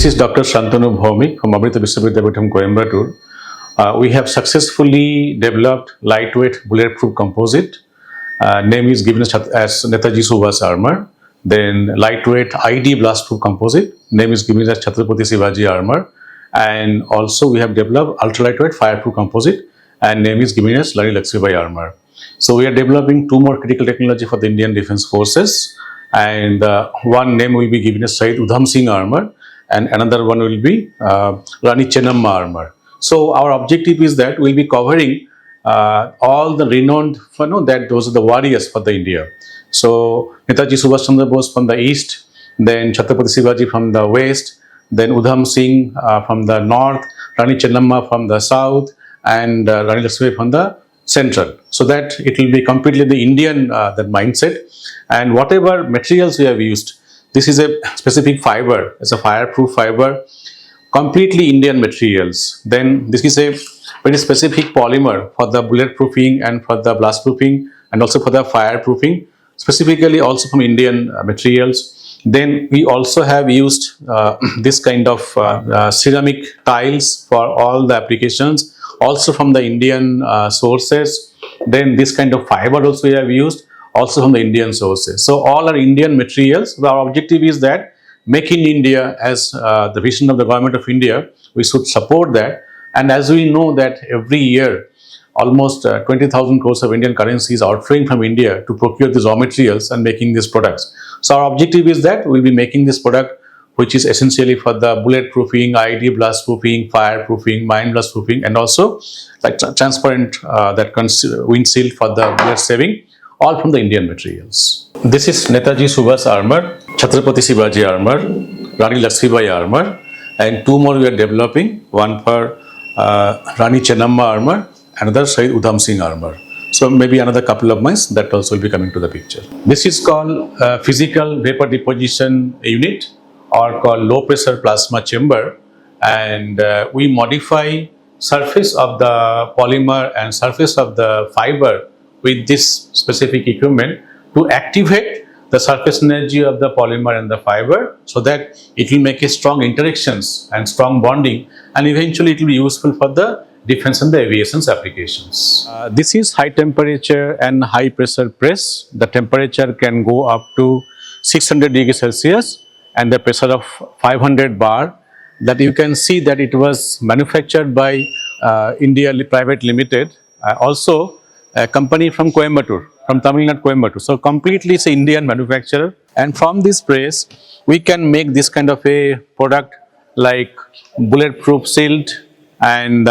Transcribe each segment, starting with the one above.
This is Dr. Shantanu Bhaumik from Amrita Vishwavidyapitham, Coimbatore. We have successfully developed lightweight bulletproof composite. Name is given as Netaji Subhash armor. Then lightweight ID blastproof composite. Name is given as Chhatrapati Shivaji armor. And also we have developed ultra-lightweight fireproof composite, and name is given as Rani Lakshmibai armor. So we are developing two more critical technology for the Indian Defence Forces, and one name will be given as Shahid Udham Singh armor, and another one will be Rani Chennamma armor. So our objective is that we'll be covering all the renowned, that those are the warriors for the India. So Netaji Subhash Chandra Bose from the east, then Chhatrapati Shivaji from the west, then Udham Singh from the north, Rani Chennamma from the south, and Rani Lakshmibai from the central. So that it will be completely the Indian that mindset. And whatever materials we have used, this is a specific fiber, it's a fireproof fiber, completely Indian materials. Then this is a very specific polymer for the bulletproofing and for the blastproofing and also for the fireproofing, specifically also from Indian materials. Then we also have used this kind of ceramic tiles for all the applications, also from the Indian sources. Then this kind of fiber also we have used, also from the Indian sources. So all are Indian materials. Our objective is that make in India as the vision of the government of India, we should support that. And as we know that every year, almost 20,000 crores of Indian currency is outflowing from India to procure these raw materials and making these products. So our objective is that we'll be making this product, which is essentially for the bulletproofing, ID blastproofing, fireproofing, mine blastproofing, and also like transparent windshield for the bullet saving, all from the Indian materials. This is Netaji Subhash armor, Chhatrapati Shivaji armor, Rani Lakshmibai armor, and two more we are developing, one for Rani Chennamma armor, another Shahid Udham Singh armor. So maybe another couple of months that also will be coming to the picture. This is called physical vapor deposition unit, or called low pressure plasma chamber, and we modify surface of the polymer and surface of the fiber with this specific equipment to activate the surface energy of the polymer and the fiber, so that it will make a strong interactions and strong bonding, and eventually it will be useful for the defense and the aviation's applications. This is high temperature and high pressure press. The temperature can go up to 600 degrees Celsius and the pressure of 500 bar. That you can see that it was manufactured by India Private Limited, also a company from Coimbatore, from Tamil Nadu, Coimbatore. So completely it's an Indian manufacturer, and from this press we can make this kind of a product like bulletproof shield and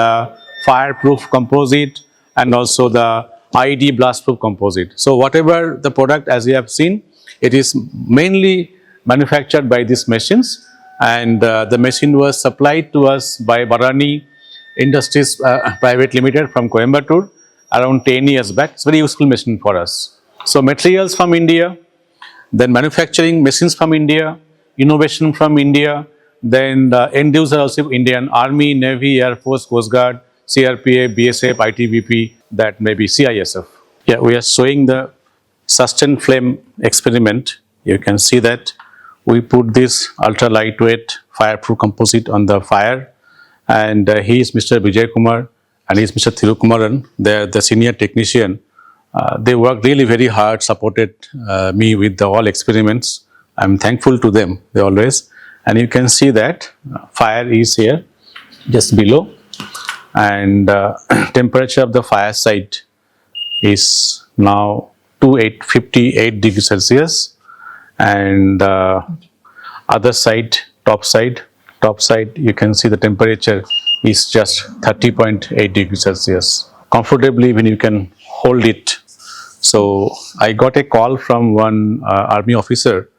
fireproof composite, and also the ID blastproof composite. So whatever the product, as you have seen, it is mainly manufactured by these machines, and the machine was supplied to us by Bharani Industries Private Limited from Coimbatore around 10 years back. It's a very useful machine for us. So materials from India, then manufacturing machines from India, innovation from India, then the end user also Indian Army, Navy, Air Force, Coast Guard, CRPA, BSF, ITBP, that may be CISF. Yeah, we are showing the sustained flame experiment. You can see that we put this ultra lightweight fireproof composite on the fire, and he is Mr. Vijay Kumar and he is Mr. Thirukumaran. They are the senior technician. They worked really very hard, supported me with all experiments. I'm thankful to them, they always. And you can see that fire is here just below, and temperature of the fire site is now 58 degrees Celsius, and other side, top side you can see the temperature is just 30.8 degrees Celsius. Comfortably when you can hold it. So I got a call from one army officer,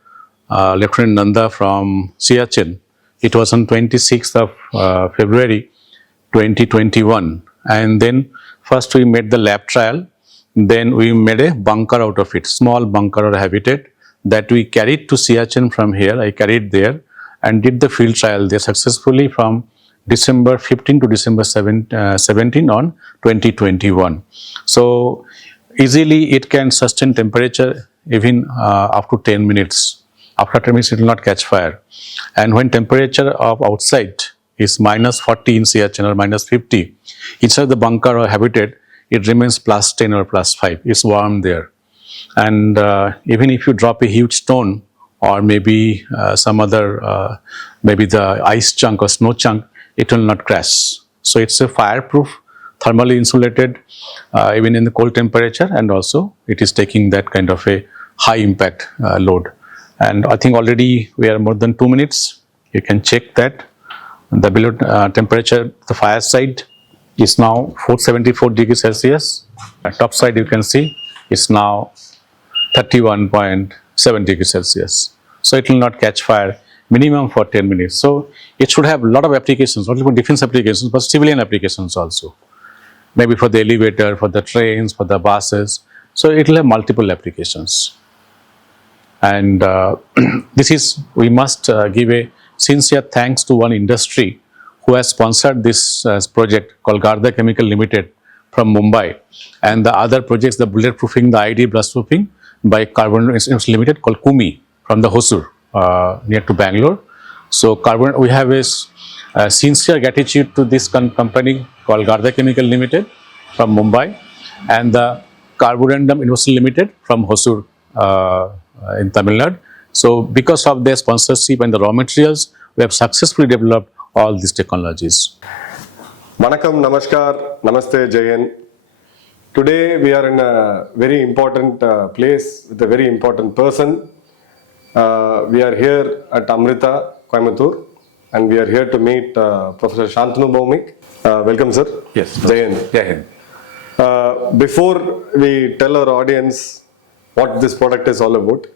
Lieutenant Nanda from Siachen. It was on 26th of February 2021, and then first we made the lab trial, then we made a bunker out of it, small bunker or habitat that we carried to Siachen from here. I carried there and did the field trial there successfully from December 15 to December 17 on 2021. So easily it can sustain temperature even up to 10 minutes. After 10 minutes, it will not catch fire. And when temperature of outside is minus 40 in CHN or minus 50, inside the bunker or habitat, it remains plus 10 or plus 5. It's warm there. And even if you drop a huge stone or maybe some other, maybe the ice chunk or snow chunk, it will not crash. So it's a fireproof, thermally insulated, even in the cold temperature, and also it is taking that kind of a high impact load. And I think already we are more than 2 minutes. You can check that. The below temperature, the fire side is now 474 degrees Celsius. The top side you can see is now 31.7 degrees Celsius. So it will not catch fire minimum for 10 minutes. So it should have a lot of applications, not only for defense applications, but civilian applications also. Maybe for the elevator, for the trains, for the buses. So it will have multiple applications. And we must give a sincere thanks to one industry who has sponsored this project called Garda Chemical Limited from Mumbai, and the other projects, the bulletproofing, the ID blastproofing by Carbon Limited called Kumi from the Hosur near to Bangalore. So we have a sincere gratitude to this company called Garda Chemical Limited from Mumbai and the Carborundum Industry Limited from Hosur in Tamil Nadu. So because of their sponsorship and the raw materials, we have successfully developed all these technologies. Vanakkam, Namaskar, Namaste, Jayan. Today we are in a very important place with a very important person. We are here at Amrita, Coimbatore, and we are here to meet Professor Shantanu Bhaumik. Welcome, sir. Yes. Jayan. Jayan. Before we tell our audience what this product is all about,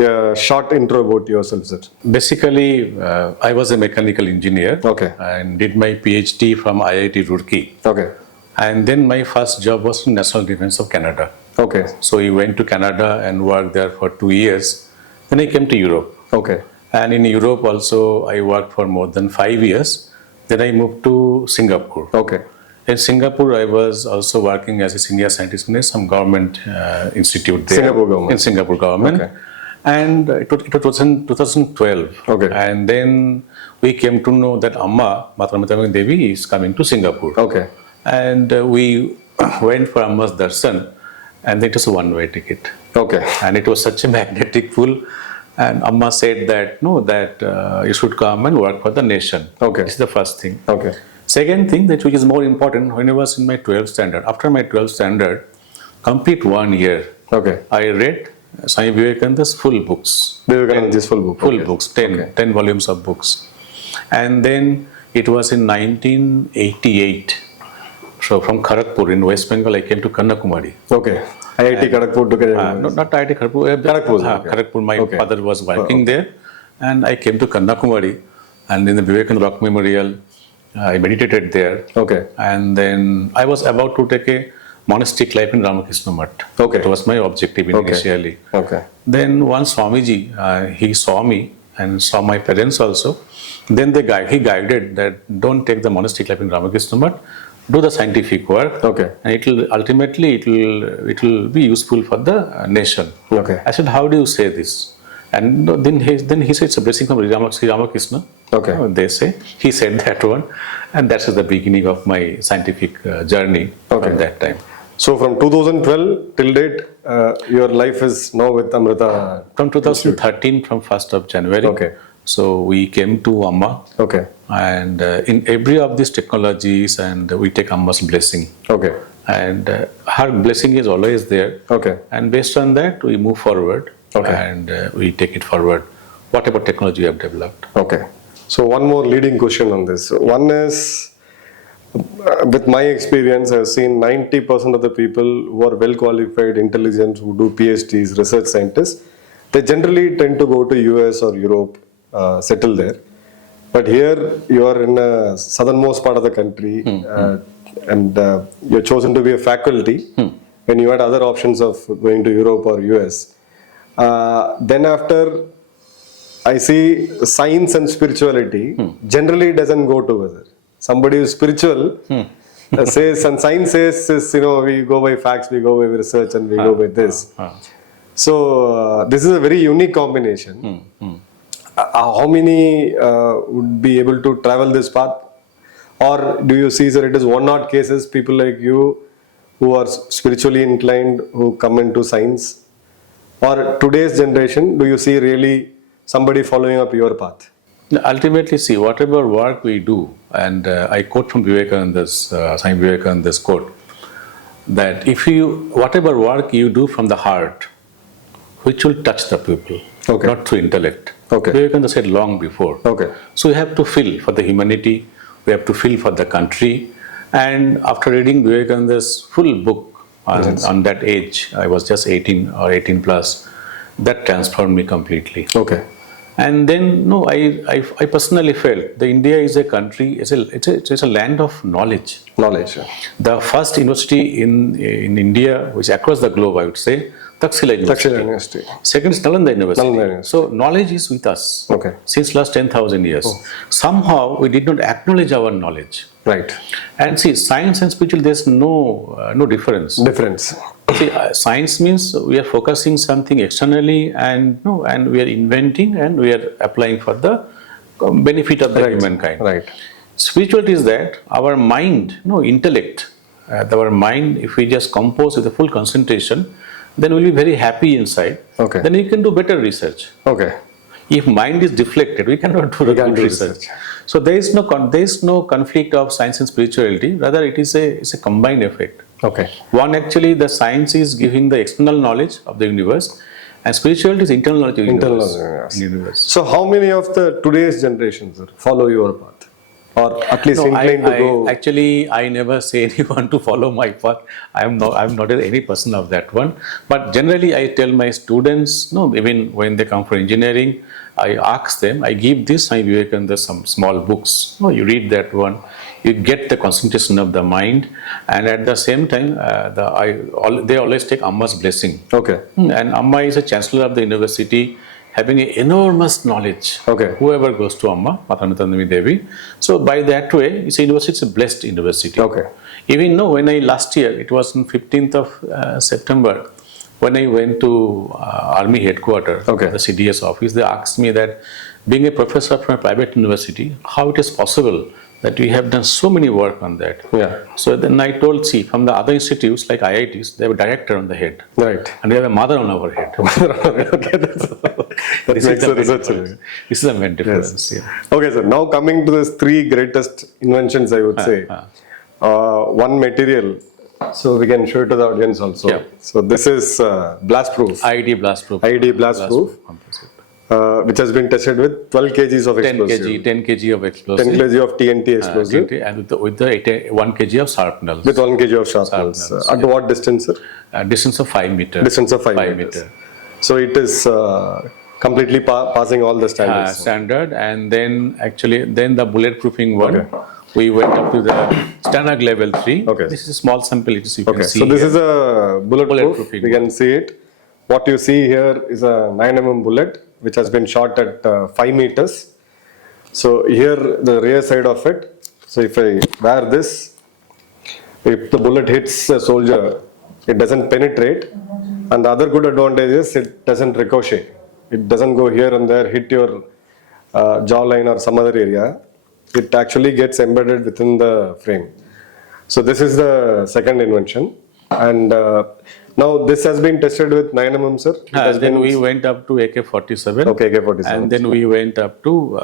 a short intro about yourself, sir. Basically, I was a mechanical engineer. Okay. And did my PhD from IIT Roorkee. Okay. And then my first job was in National Defense of Canada. Okay. So I went to Canada and worked there for 2 years. Then I came to Europe. Okay. And in Europe also I worked for more than 5 years. Then I moved to Singapore. Okay. In Singapore, I was also working as a senior scientist in some government institute there. Singapore government. In Singapore government. Okay. And it was in 2012. Okay. And then we came to know that Amma, Matramita Devi, is coming to Singapore. Okay. And we went for Amma's darshan, and it was a one-way ticket. Okay. And it was such a magnetic pull. And Amma said that, no, that you should come and work for the nation. Okay. This is the first thing. Okay. Second thing, that which is more important, when I was in my 12th standard, after my 12th standard, complete 1 year, Okay. I read Swami Vivekananda's full books. Vivekananda's full book. Full Okay. books, 10, Okay. 10 volumes of books. And then it was in 1988. So from Kharagpur in West Bengal, I came to Kanyakumari. Okay. IIT Kharagpur took Not IIT Kharagpur. Kharagpur, okay. Kharagpur, my Okay. father was working there. And I came to Kanyakumari. And in the Vivekananda Rock Memorial, I meditated there. Okay. And then I was about to take a monastic life in Ramakrishna Math. Okay. That was my objective initially. Okay. Then once Swamiji, he saw me and saw my parents also. Then he guided that don't take the monastic life in Ramakrishna Math, do the scientific work. Okay. And it will be useful for the nation. Okay. I said, how do you say this? And then he said, it's a blessing from Sri Ramakrishna. Okay. They say. He said that one. And that is the beginning of my scientific journey Okay. at that time. So from 2012 till date, your life is now with Amrita. From 2013, from 1st of January. Okay. So we came to Amma. Okay. And in every of these technologies, and we take Amma's blessing. Okay. And her blessing is always there. Okay. And based on that, we move forward. Okay. And we take it forward. Whatever technology we have developed. Okay. So one more leading question on this. One is, with my experience, I've seen 90% of the people who are well qualified, intelligent, who do PhDs, research scientists, they generally tend to go to US or Europe, settle there. But here you are in the southernmost part of the country, and you're chosen to be a faculty when you had other options of going to Europe or US. Then after, I see science and spirituality generally doesn't go together. Somebody who's spiritual says, and science says, we go by facts, we go by research, and we go by this. So this is a very unique combination. How many would be able to travel this path? Or do you see, sir, it is one odd cases, people like you who are spiritually inclined, who come into science? Or today's generation, do you see really somebody following up your path? Ultimately, see, whatever work we do, and I quote from Vivekananda's, Swami Vivekananda's quote, that whatever work you do from the heart, which will touch the people, Okay. not through intellect. Okay. Vivekananda said long before. Okay. So we have to feel for the humanity, we have to feel for the country. And after reading Vivekananda's full book on that age, I was just 18 or 18 plus, that transformed me completely. Okay. And then, no, I personally felt that India is a country, it's a land of knowledge. Knowledge. The first university in India, which across the globe, I would say, Taxila University. Taxila University. Second is Nalanda University. Nalanda University. So knowledge is with us. Okay. Since last 10,000 years. Somehow we did not acknowledge our knowledge. Right. And see, science and spiritual, there's no difference. Difference. See, science means we are focusing something externally, and we are inventing and we are applying for the benefit of the humankind. Right. Spirituality is that our mind, intellect, our mind, if we just compose with a full concentration, then we'll be very happy inside. Okay. Then we can do better research. Okay. If mind is deflected, we cannot do the good research. So there is no conflict of science and spirituality. Rather, it's a combined effect. Okay. One, actually, the science is giving the external knowledge of the universe, and spirituality is internal knowledge of the universe. So how many of the today's generations, sir, follow your path? Or at least inclined to go? Actually, I never say anyone to follow my path. I'm not any person of that one. But generally, I tell my students, even when they come for engineering, I ask them, I give this, I Vivekananda some small books. You read that one, you get the concentration of the mind, and at the same time, they always take Amma's blessing. Okay. And Amma is a chancellor of the university, having enormous knowledge. Okay. Whoever goes to Amma, Matanatandami Devi. So by that way, it's a university, it's a blessed university. Okay. Even though last year, it was on 15th of September, when I went to Army headquarters, the CDS office, they asked me that being a professor from a private university, how it is possible that we have done so many work on that. Yeah. So then I told, see, from the other institutes like IITs, they have a director on the head. Right. And we have a mother on our head. Okay, that makes a research. This is the main difference. Yes. Yeah. Okay, sir. Now coming to the three greatest inventions, I would say. One material. So we can show it to the audience also. Yeah. So this is blast proof. IED blast proof. IED blast proof. Composite. Which has been tested with 12 kgs of 10 explosive. 10 kg of explosive. 10 kg of TNT explosive. And with the 1 kg of sharpnels. With 1 kg of sharpnels. At what distance, sir? Distance of 5 meters. Distance of 5 meters. So it is completely passing all the standards. Standard, and then the bulletproofing one. We went up to the standard level 3. Okay. This is a small sample. You can see. So this is a bulletproof. Bulletproofing. We can see it. What you see here is a 9mm bullet, which has been shot at 5 meters. So here the rear side of it. So if I wear this, if the bullet hits a soldier, it doesn't penetrate. And the other good advantage is it doesn't ricochet. It doesn't go here and there, hit your jawline or some other area. It actually gets embedded within the frame. So this is the second invention. And now this has been tested with 9mm, sir. Then we went up to AK-47. Okay, AK-47. And then we went up to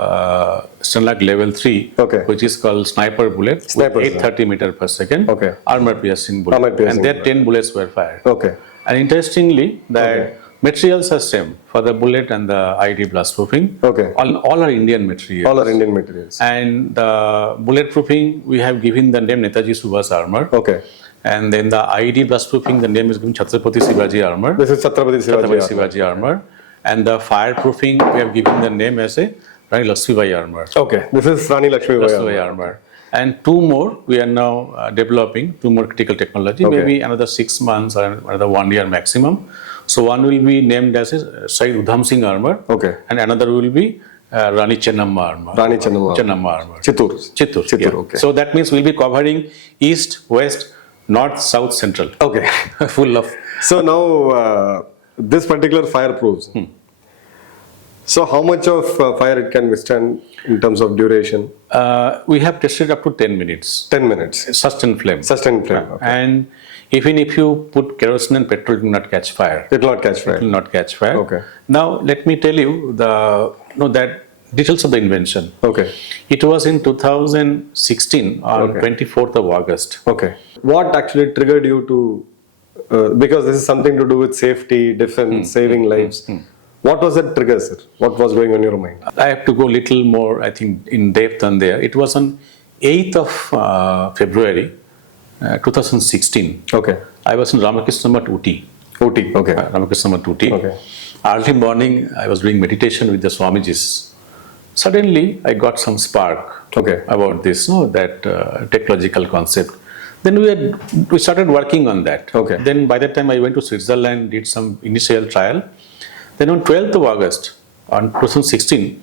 Stanlak level 3, which is called sniper bullet, with 830 meters per second. Okay. Armor piercing bullet. And there 10 bullets were fired. Okay. And interestingly, that materials are same for the bullet and the IED blast proofing. Okay. All are Indian materials. All are Indian materials. And the bullet proofing, we have given the name Netaji Subhas armor. Okay. And then the IED blast proofing, the name is given Chhatrapati Shivaji armor. This is Chhatrapati Shivaji armor. And the fireproofing, we have given the name as a Rani Lakshmibai armor. Okay. This is Rani Lakshmibai armor. And 2 more we are now developing, 2 more critical technology, maybe another 6 months or another 1 year maximum. So one will be named as a Said Udham Singh armor. Okay. And another will be Rani Chennamma armor. Rani Chennamma armor. Chittur. Yeah. Okay. So that means we'll be covering east, west, north, south, central. Okay. Full of. So now this particular fireproofs. So how much of fire it can withstand in terms of duration? We have tested up to 10 minutes. 10 minutes. Sustained flame. Sustained flame. Okay. And even if you put kerosene and petrol, it will not catch fire. It will not catch It fire. will not catch fire. Okay. Now, let me tell you that details of the invention. Okay. It was in 2016 on Okay. 24th of August. Okay. What actually triggered you to, because this is something to do with safety, defense, saving lives. What was that trigger, sir? What was going on in your mind? I have to go little more, I think, in depth on there. It was on 8th of February 2016. Okay. I was in Ramakrishna Math, Uti. OT. Okay. Ramakrishna Math, Uti. Okay. Early morning, I was doing meditation with the Swamijis. Suddenly, I got some spark Okay. about this, that technological concept. Then we started working on that. Okay. Then by that time, I went to Switzerland, did some initial trial. Then on 12th of August, on 2016,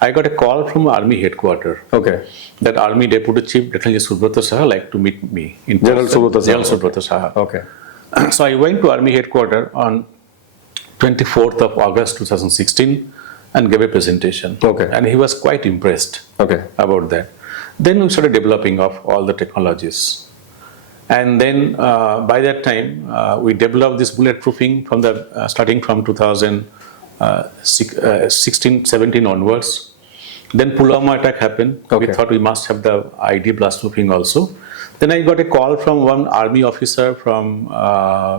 I got a call from Army headquarters. Okay. That Army Deputy Chief Lieutenant Subrata Saha like to meet me in General person. Subrata Saha. General Subrata Saha. Okay. So I went to Army headquarters on 24th of August 2016 and gave a presentation. Okay. And he was quite impressed Okay. about that. Then we started developing of all the technologies. And then by that time, we developed this bulletproofing from the starting from 2016, 17 onwards. Then Pulwama attack happened. Okay. We thought we must have the ID blast proofing also. Then I got a call from one army officer from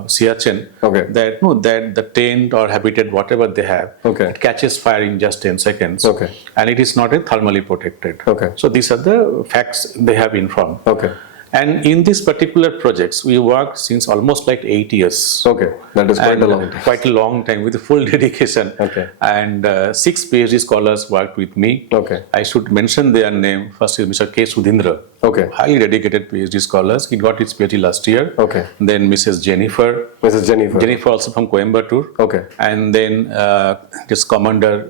Siachen Okay. that that the tent or habitat, whatever they have, Okay. it catches fire in just 10 seconds. Okay. And it is not a thermally protected. Okay. So these are the facts they have informed. Okay. And in these particular projects, we worked since almost like 8 years. Okay. That is quite And, a long time. Quite a long time with full dedication. Okay. And 6 PhD scholars worked with me. Okay. I should mention their name. First is Mr. K. Sudhindra. Okay. Highly dedicated PhD scholars. He got his PhD last year. Okay. Then Mrs. Jennifer. Mrs. Jennifer. Jennifer also from Coimbatore. Okay. And then this commander,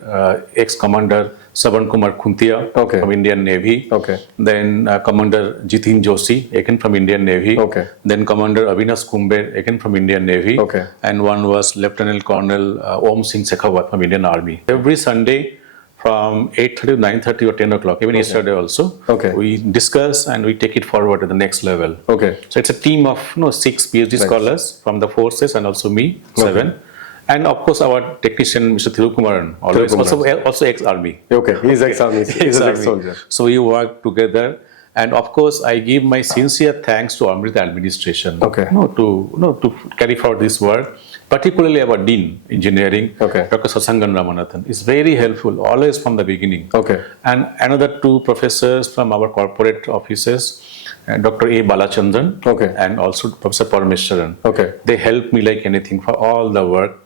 ex-commander Saban Kumar Khuntia Okay. from Indian Navy. Okay. Then Commander Jitin Joshi, again from Indian Navy. Okay. Then Commander Avinash Kumber, again from Indian Navy. Okay. And one was Lieutenant Colonel Om Singh Shekhawat from Indian Army. Every Sunday from 8:30 to 9:30 or 10 o'clock, even yesterday also, Okay. we discuss and we take it forward to the next level. Okay. So it's a team of 6 PhD scholars from the forces and also me, 7. And of course our technician, Mr. Thirukumaran, always also ex-army. Okay. He's ex-army. He's an Ex-army. ex-soldier. So we work together. And of course, I give my sincere thanks to Amrita administration Okay. to carry forward this work, particularly our Dean Engineering, Okay. Dr. Sasangan Ramanathan. Is very helpful, always from the beginning. Okay. And another 2 professors from our corporate offices, Dr. A. Balachandran Okay. and also Professor Parameshwaran. Okay. They help me like anything for all the work.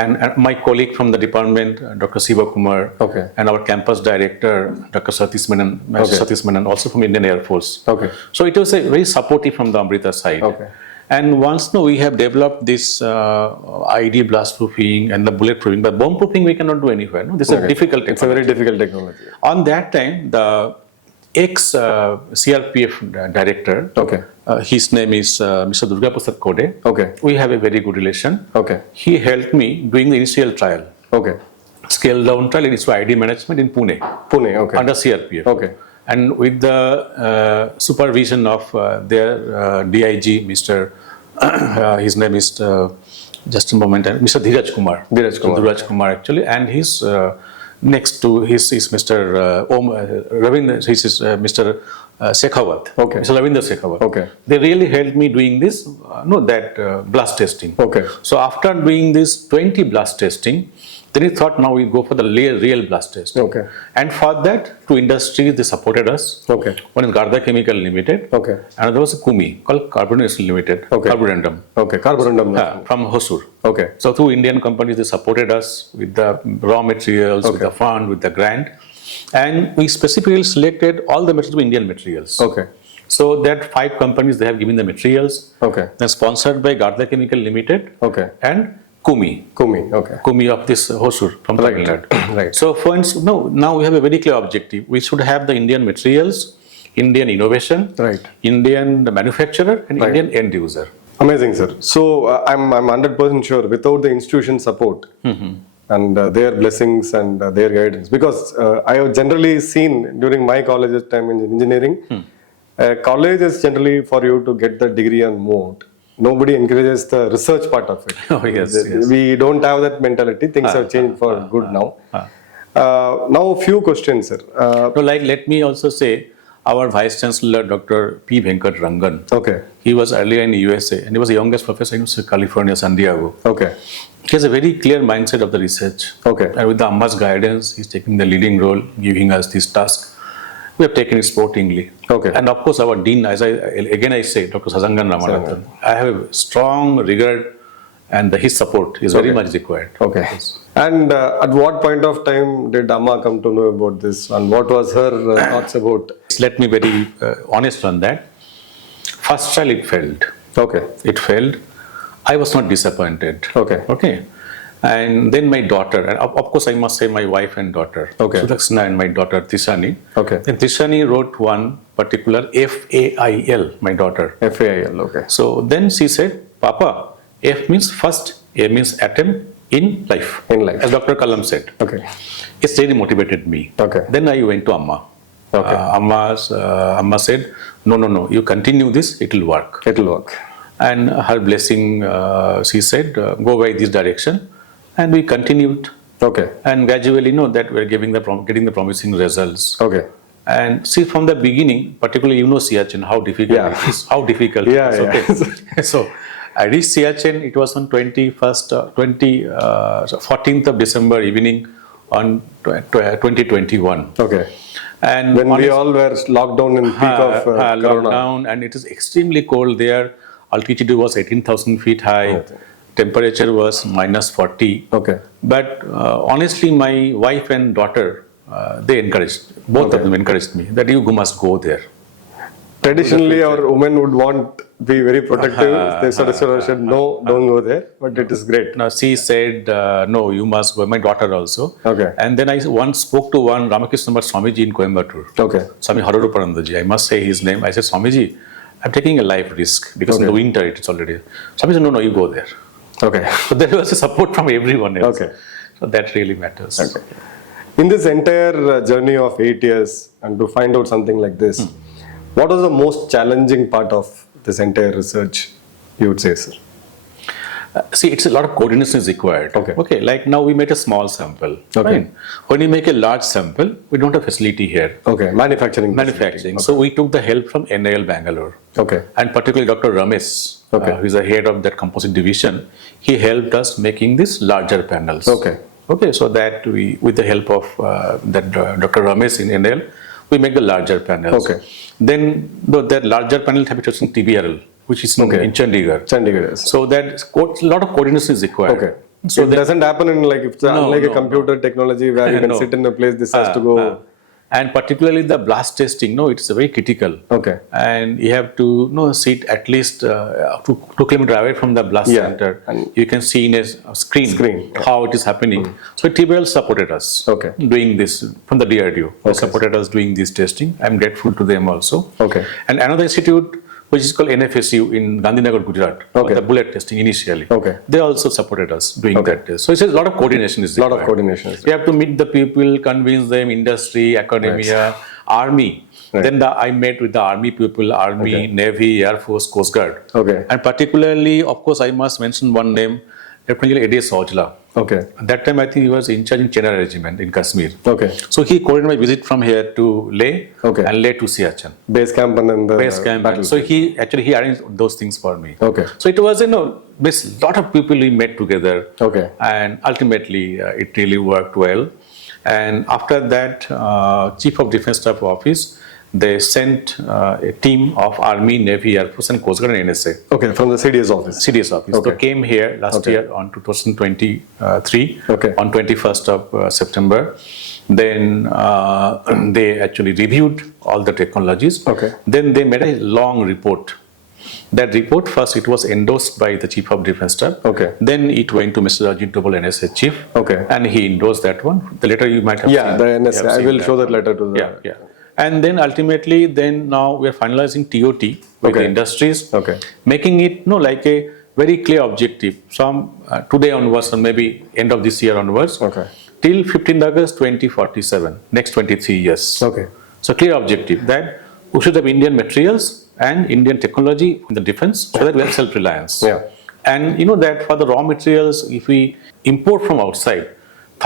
And my colleague from the department, Dr. Siva Kumar, Okay. and our campus director, Dr. Satish Menon, Satish Menon, also from Indian Air Force. Okay. So it was a very supportive from the Amrita side. Okay. And once we have developed this ID blast proofing and the bullet proofing, but bomb proofing we cannot do anywhere. No? This is a difficult It's a very difficult technology. On that time, the ex-CRPF director, Okay. his name is Mr. Durga Prasad Kode. Okay. We have a very good relation. Okay. He helped me doing the initial trial, Okay. scale down trial in issue ID management in Pune Pune. Okay. under CRPF. Okay. And with the supervision of their DIG, Mr. His name is just a moment, Mr. Dheeraj Kumar. Dheeraj Kumar. Dheeraj Kumar actually, and his next to his is Mr. Ravindra. His is Mr. Shekhawat. Okay. Mr. Ravindra Shekhawat. Okay. They really helped me doing this, blast testing. Okay. So after doing this 20 blast testing, then he thought now we go for the real blast test. Okay. And for that, 2 industries, they supported us. Okay. One is Garda Chemical Limited. Okay. Another was Kumi, called Carbonations Limited. Okay. Carborundum. Okay. Carborundum. From Hosur. Okay. So 2 Indian companies, they supported us with the raw materials, with the fund, with the grant. And we specifically selected all the materials, Indian materials. Okay. So that 5 companies, they have given the materials. Okay. They're sponsored by Garda Chemical Limited. Okay. And Kumi. Kumi. Okay. Kumi of this Hosur from Tamil Nadu. Right. So friends, now we have a very clear objective. We should have the Indian materials, Indian innovation, Right. Indian manufacturer, and Indian end user. Amazing, sir. So I'm 100% sure without the institution support and their blessings and their guidance, because I have generally seen during my college time in engineering, college is generally for you to get the degree and move out. Nobody encourages the research part of it. Oh, yes, yes. We don't have that mentality. Things have changed for good now. Now, a few questions, sir. So, like, let me also say, our Vice Chancellor, Dr. P. Venkat Rangan, Okay. he was earlier in the USA and he was the youngest professor in California, San Diego. Okay. He has a very clear mindset of the research. Okay. And with the Amma's guidance, he's taking the leading role, giving us this task. We have taken it sportingly. Okay. And of course, our dean, as I say, Dr. Sajangan Ramanathan, I have strong regard and his support is very much required. Okay. And at what point of time did Amma come to know about this, and what was her thoughts about? Let me be very honest on that. First trial, it failed. Okay. It failed. I was not disappointed. Okay. Okay. And then my daughter, and of course I must say my wife and daughter, Okay. Sudaksana and my daughter Tishani. Okay. And Tishani wrote one particular FAIL, my daughter. FAIL. Okay. So then she said, Papa, F means first, A means atom in life. In life. As Dr. Kalam said. Okay. It's really motivated me. Okay. Then I went to Amma. Okay. Amma said, no, you continue this, it will work. It'll work. And her blessing, she said, go by this direction. And we continued. Okay. And gradually, that we're getting the promising results. Okay. And see, from the beginning, particularly, Siachen, how difficult Yeah. it is. How difficult Yeah, it is. Okay. So, I reached Siachen, it was on 14th of December evening on 2021. Okay. And When we all were locked down in peak of Corona. lockdown, and it is extremely cold there. Altitude was 18,000 feet high. Okay. Temperature was -40. Okay. But honestly, my wife and daughter, they encouraged, both of them encouraged me that you must go there. Traditionally, our women would want be very protective. They sort of said, no, don't go there. But it is great. Now she said, no, you must go. My daughter also. Okay. And then I once spoke to one Ramakrishna Swamiji in Coimbatore. Okay. Swami Haruruparandaji. I must say his name. I said, Swamiji, I'm taking a life risk because in the winter it's already. Swami said, no, you go there. Okay. So there was a support from everyone else. Okay. So that really matters. Okay. In this entire journey of 8 years, and to find out something like this, what was the most challenging part of this entire research, you would say, sir? See, it's a lot of coordination is required. Okay. Like now we made a small sample. Okay. Right? When you make a large sample, we don't have facility here. Okay. Manufacturing. Manufacturing. So we took the help from NIL Bangalore. Okay. And particularly Dr. Ramesh, who is the head of that composite division, he helped us making these larger panels. Okay. Okay, so that we, with the help of Dr. Ramesh in NIL, we make the larger panels. Okay. Then that larger panel have to in TBRL, which is in Chandigarh. Chandigarh, yes. So that a lot of coordination is required. Okay. So it doesn't happen in like, it's unlike a computer technology where you can sit in a place, this has to go. And particularly the blast testing, it's very critical. Okay. And you have to sit at least 2 kilometers away from the blast center. And you can see in a screen. How it is happening. So TBL supported us doing this from the DRDO. They supported us doing this testing. I'm grateful to them also. Okay. And another institute, which is called NFSU in Gandhinagar, Gujarat, for the bullet testing initially. Okay. They also supported us doing that test. So it's a lot of coordination is required. A lot of coordination. You have to meet the people, convince them, industry, academia, army. Right. Then I met with the army people, army, navy, air force, coast guard. Okay. And particularly, of course, I must mention one name, Lieutenant A.D. Saujla. Okay. At that time, I think he was in charge in Chennai regiment in Kashmir. Okay. So he coordinated my visit from here to Leh and Leh to Siachen. Base camp and then the base camp. So he arranged those things for me. Okay. So it was, this lot of people we met together. Okay. And ultimately, it really worked well. And after that, Chief of Defence Staff Office, they sent a team of Army, Navy, Air Force and Coast Guard and NSA. Okay, from the CDS office. CDS office. Okay. So came here last year on 2023 on 21st of September. Then they actually reviewed all the technologies. Okay. Then they made a long report. That report, first it was endorsed by the Chief of Defence Staff. Okay. Then it went to Mr. Ajit Doval, NSA Chief. Okay. And he endorsed that one. The letter you might have seen. The NSA. I will show that letter to the... Yeah. And then ultimately, then now we are finalizing TOT with the Okay. industries, Okay. making it like a very clear objective from today onwards, or maybe end of this year onwards, Okay. till 15th August 2047, next 23 years. Okay. So clear objective that we should have Indian materials and Indian technology in the defense so that we have self-reliance. Yeah. And that for the raw materials, if we import from outside,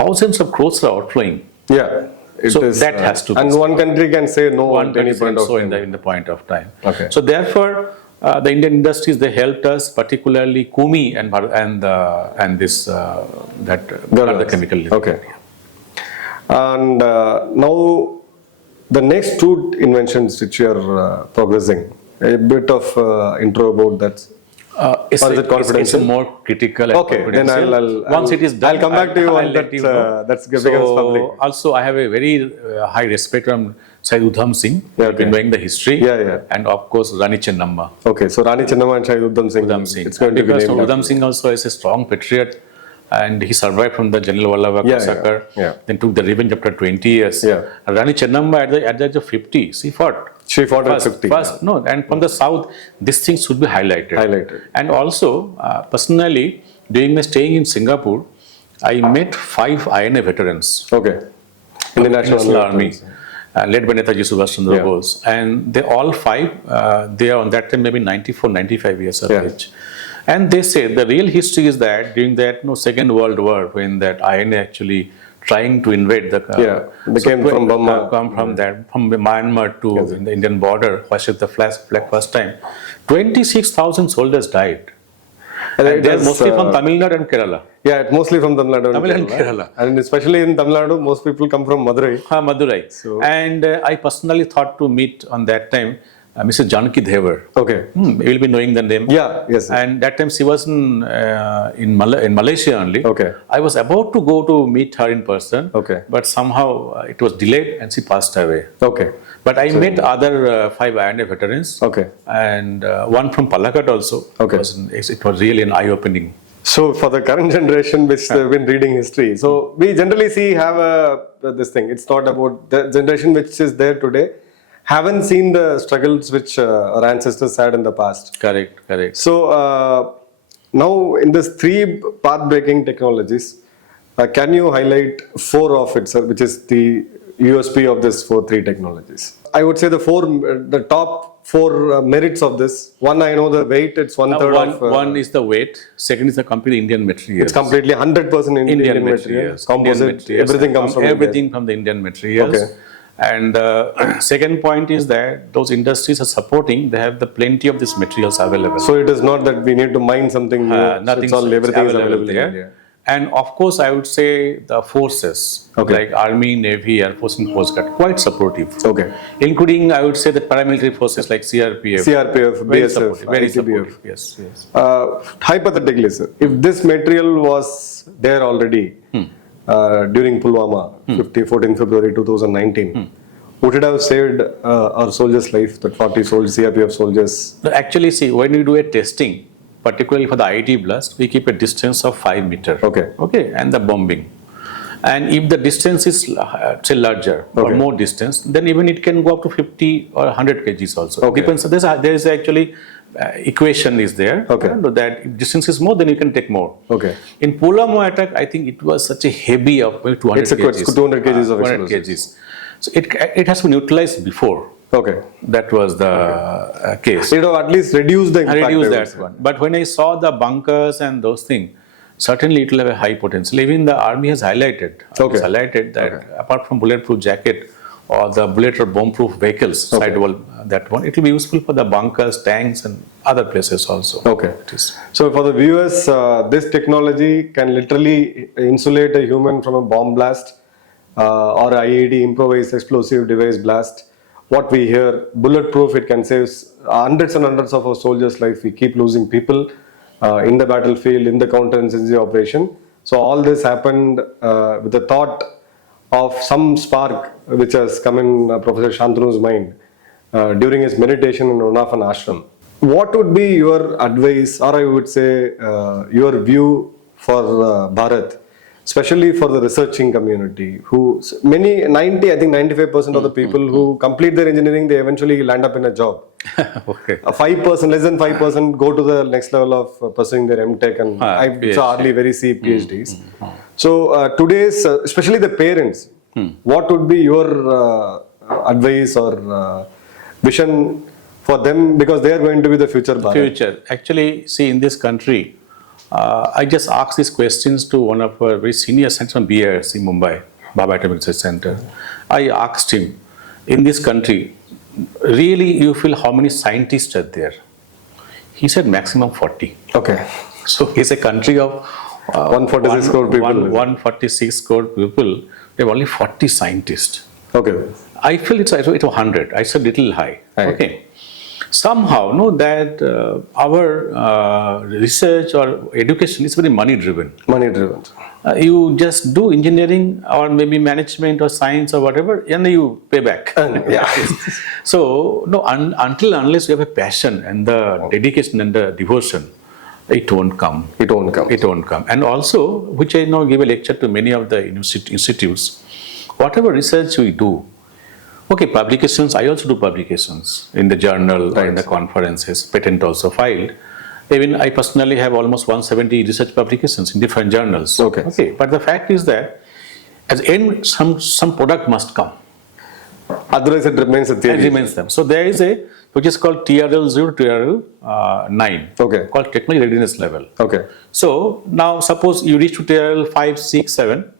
thousands of crores are outflowing. Yeah. So that has to be And one country can say no one at any country point of so time. in the point of time. Okay. So therefore, the Indian industries, they helped us, particularly Kumi and this that other chemical. Okay. And now the next two inventions which you are progressing, a bit of intro about that. It's Or is it it's confidential? more critical and Okay, then confidential. Once it is done, I'll come back to you I'll on let that. you know. That's becomes So public. also, I have a very high respect from Syed Udham Singh. Yeah, You've been okay. knowing the history. Yeah, yeah. And of course, Rani Chennamma. Okay, so Rani Chennamma and Shahid Udham Singh. Udham Singh. It's going to be Because named Udham after Singh also is a strong patriot, and he survived from the General Vallabha Yeah, massacre. yeah. Then took the revenge after 20 years. Yeah. And Rani Chennamma at the age of 50, she fought. She fought at 50. First, no, and from the south, these things should be highlighted. Highlighted. And also, personally, during my staying in Singapore, I met 5 INA veterans. Okay. In the National Army, led by Netaji Subhash Chandra Yeah. Bose, and they all 5, they are on that time maybe 94, 95 years of Yeah. age. And they say the real history is that during that Second World War, when that INA actually trying to invade the they came from Burma. come from Myanmar to the Indian border, hoisted the flag first time. 26,000 soldiers died. And And it they are was, mostly from Tamil Nadu and Kerala. Yeah, it mostly from Tamil Nadu. Tamil and Kerala. And especially in Tamil Nadu, most people come from Madurai. Madurai. So- And I personally thought to meet on that time Mrs. Janaki Devar. Okay. You will be knowing the name. Yeah, yes. And that time she was in Malaysia only. Okay. I was about to go to meet her in person. Okay. But somehow it was delayed and she passed away. Okay. But I met other 5 INA veterans. Okay. And one from Palakkad also. Okay. It was really an eye-opening. So for the current generation which they've been reading history, so we generally have this thing. It's not about the generation which is there today. Haven't seen the struggles which our ancestors had in the past. Correct. So now in this 3 path-breaking technologies, can you highlight 4 of it, sir, which is the USP of this 3 technologies? I would say the top 4 merits of this. One, I know the weight, it's one third of... One is the weight. Second is the complete Indian materials. It's completely 100% Indian material. materials. Composite, Indian materials. everything comes from everything from the Indian materials. Okay. And second point is that those industries are supporting, they have the plenty of these materials available. So it is not that we need to mine something new. Nothing Everything is available there. in India. And of course, I would say the forces, Okay. like Army, Navy, Air Force and Coast Guard, quite supportive. Okay. Including, I would say, the paramilitary forces like CRPF. CRPF, Very BSF, supportive, very ITBF. supportive. Yes. Hypothetically, sir, if this material was there already during Pulwama, 14 February 2019, would it have saved our soldiers' life, that 40 soldiers, CRPF soldiers? No, actually, see, when we do a testing, particularly for the IED blast, we keep a distance of 5 meters. Okay. And the bombing. And if the distance is say larger or Okay. more distance, then even it can go up to 50 or 100 kgs also. Okay. Depends. There is actually equation is there. Okay. That if distance is more, then you can take more. Okay. In Pulwama attack, I think it was such a heavy of 200 It's a kgs. 200 kgs of 200 explosives. kgs. So it has been neutralized before. Okay. That was the case. So it have at least reduced the impact. I reduced I would that say. one. But when I saw the bunkers and those things, certainly it will have a high potential. Even the army has highlighted, Okay. that apart from bulletproof jacket or the bullet or bomb-proof vehicles, sidewall, that one, it will be useful for the bunkers, tanks, and other places also. Okay. It is. So for the viewers, this technology can literally insulate a human from a bomb blast or IED, improvised explosive device blast. What we hear, bulletproof, it can save hundreds and hundreds of our soldiers' life. We keep losing people in the battlefield, in the counterinsurgency operation. So all this happened with the thought of some spark which has come in Professor Shantanu's mind during his meditation in one of an ashram. What would be your advice, or I would say your view for Bharat especially for the researching community, who many 90, I think 95% of the people who complete their engineering, they eventually land up in a job. Okay. 5%, less than 5% go to the next level of pursuing their MTech, and it's PhD. hardly very see PhDs. So today's, especially the parents, what would be your advice or vision for them, because they are going to be the future Bharat? Future. Actually, see, in this country, I just asked these questions to one of our very senior scientists from BIS in Mumbai, Bharat Atomic Research Center. I asked him, in this country, really you feel how many scientists are there? He said maximum 40. Okay. So it's a country of 146 crore people. 146 crore people. They have only 40 scientists. Okay. I feel it's 100. I said little high. Right. Okay. Somehow, that our research or education is very money driven. Money driven. You just do engineering or maybe management or science or whatever, and you pay back. Yeah. So until unless you have a passion and the dedication and the devotion, it won't come. It won't come. It won't come. And also, which I now give a lecture to many of the institutes, whatever research we do, okay, publications, I also do publications in the journal or in the conferences, patent also filed. Even I personally have almost 170 research publications in different journals. Okay. But the fact is that as end, some product must come. Otherwise, it remains a theory. It remains them. So there is a, which is called TRL0, TRL9, Okay. called technology readiness level. Okay. So now suppose you reach to TRL 5, 6, 7,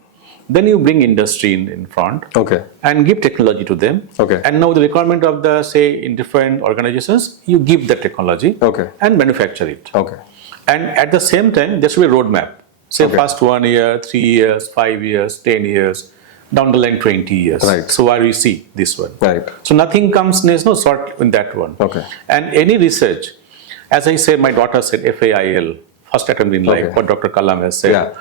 then you bring industry in front. Okay. And give technology to them. Okay. And now the requirement of the, say, in different organizations, you give the technology. Okay. And manufacture it. Okay. And at the same time, there should be a roadmap. Say first 1 year, 3 years, 5 years, 10 years, down the line 20 years. Right. So where we see this one. Right. So nothing comes, there's no sort in that one. Okay. And any research, as I said, my daughter said FAIL, first attempt in life, Okay. what Dr. Kalam has said. Yeah.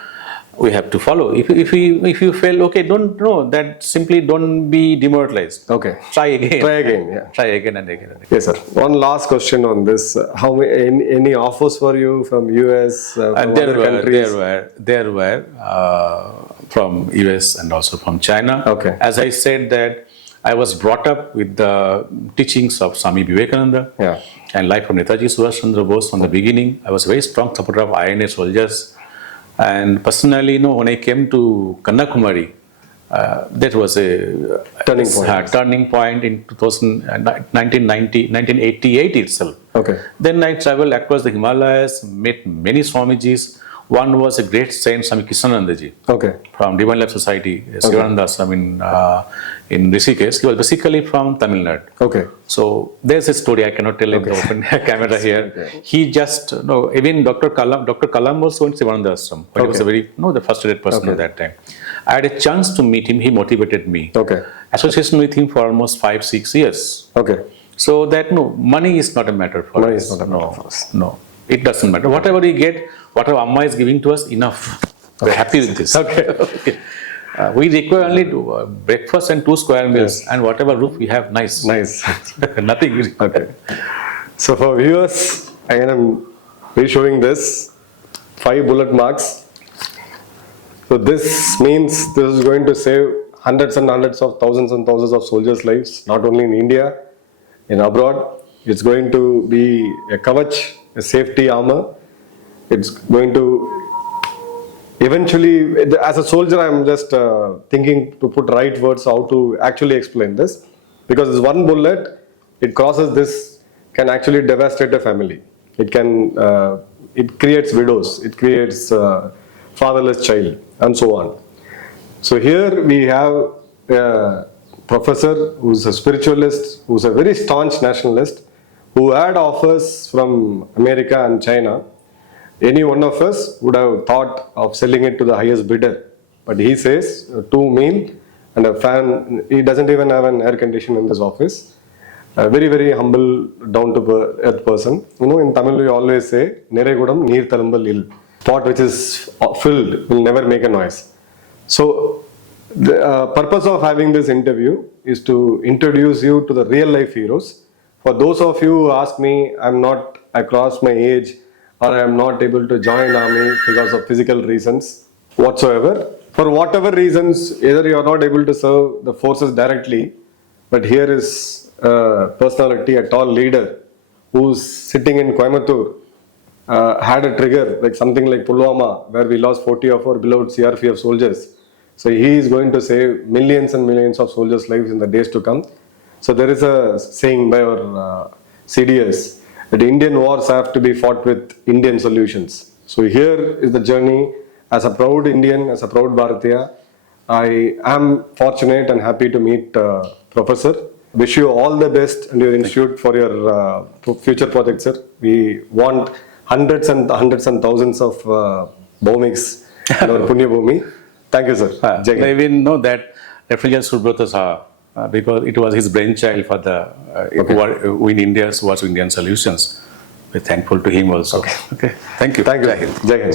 We have to follow. If you fail, okay, don't know that, simply don't be demoralized. Okay. Try again. Try again, yeah. Try again and again and again. Yes, sir. One last question on this. How many, any offers for you from US, from other countries? There were from US and also from China. Okay. As I said that I was brought up with the teachings of Swami Vivekananda. Yeah. And life of Netaji Subhash Chandra Bose from the beginning. I was a very strong supporter of INA soldiers. And personally, when I came to Kanyakumari, that was a turning point in 1988 itself. Okay. Then I traveled across the Himalayas, met many Swamijis. One was a great saint, Swami Kishanandaji, Okay. from Divine Life Society, Sivananda Swami in Rishikesh. He was basically from Tamil Nadu. Okay. So there's a story I cannot tell in the open camera here. Okay. He just, even Dr. Kalam also went to Sivananda Ashram. But he was a very, the frustrated person at that time. I had a chance to meet him. He motivated me. Okay. Association with him for almost 5-6 years. Okay. So that, money is not a matter for us. Money is not a matter for us. No, it doesn't matter. Whatever we get, whatever Amma is giving to us, enough. We're happy with this. Okay. We require only breakfast and 2 square meals, and whatever roof we have, nice. Nice. Nothing. Okay. So for viewers, again I'm re-showing this 5 bullet marks. So this means this is going to save hundreds and hundreds of thousands and thousands of soldiers' lives, not only in India, in abroad. It's going to be a kavach, a safety armor. It's going to eventually, as a soldier, I'm just thinking to put right words how to actually explain this, because this one bullet, it crosses this, can actually devastate a family. It can, it creates widows, it creates fatherless child, and so on. So here we have a professor who's a spiritualist, who's a very staunch nationalist, who had offers from America and China. Any one of us would have thought of selling it to the highest bidder. But he says 2 meal and a fan. He doesn't even have an air conditioner in this office. A very, very humble, down-to-earth person. In Tamil we always say, Neregudam neer tharumbal il. Pot which is filled will never make a noise. So the purpose of having this interview is to introduce you to the real life heroes. For those of you who ask me, I'm across my age, or I am not able to join army because of physical reasons, whatsoever. For whatever reasons, either you are not able to serve the forces directly, but here is a personality, a tall leader who's sitting in Coimbatore, had a trigger like something like Pulwama, where we lost 40 of our beloved CRPF soldiers. So he is going to save millions and millions of soldiers' lives in the days to come. So there is a saying by our CDS that Indian wars have to be fought with Indian solutions. So here is the journey. As a proud Indian, as a proud Bharatiya, I am fortunate and happy to meet Professor. Wish you all the best and your institute for your future projects, sir. We want hundreds and thousands of Bhaumiks in our Punya Bhumi. Thank you, sir. Jai Hind. I even know that Refrigerator Subrata Saha, because it was his brainchild for the Win India's was Indian Solutions. We're thankful to him also. Okay. Thank you. Thank you. Jai Hind. Jai Hind.